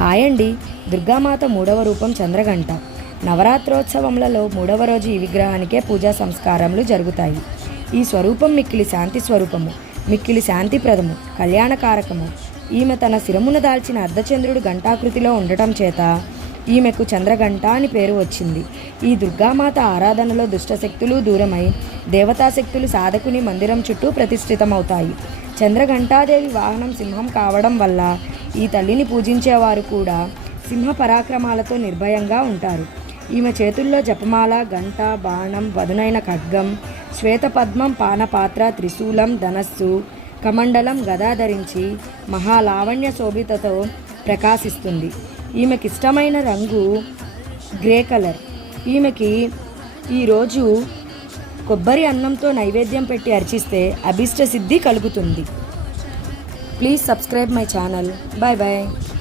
Hi అండి. దుర్గామాత 3వ రూపం చంద్రఘంట. నవరాత్రోత్సవములలో 3వ రోజు ఈ విగ్రహానికే పూజా సంస్కారములు జరుగుతాయి. ఈ స్వరూపం మిక్కిలి శాంతి స్వరూపము, మిక్కిలి శాంతిప్రదము, కళ్యాణకారకము. ఈమె తన శిరమున దాల్చిన అర్ధచంద్రుడు ఘంటాకృతిలో ఉండటం చేత ఈమెకు చంద్రఘంట అని పేరు వచ్చింది. ఈ దుర్గామాత ఆరాధనలో దుష్టశక్తులు దూరమై దేవతాశక్తులు సాధకుని మందిరం చుట్టూ ప్రతిష్ఠితమవుతాయి. చంద్రఘంటాదేవి వాహనం సింహం కావడం వల్ల ఈ తల్లిని పూజించేవారు కూడా సింహ పరాక్రమాలతో నిర్భయంగా ఉంటారు. ఈమె చేతుల్లో జపమాల, గంట, బాణం, వదునైన ఖడ్గం, శ్వేతపద్మం, పానపాత్ర, త్రిశూలం, ధనస్సు, కమండలం, గదా ధరించి మహాలావణ్య శోభితతో ప్రకాశిస్తుంది. ఈమెకిష్టమైన రంగు గ్రే కలర్. ఈమెకి ఈరోజు కొబ్బరి అన్నంతో నైవేద్యం పెట్టి అర్చిస్తే అభిష్ట సిద్ధి కలుగుతుంది. Please subscribe my channel. Bye bye.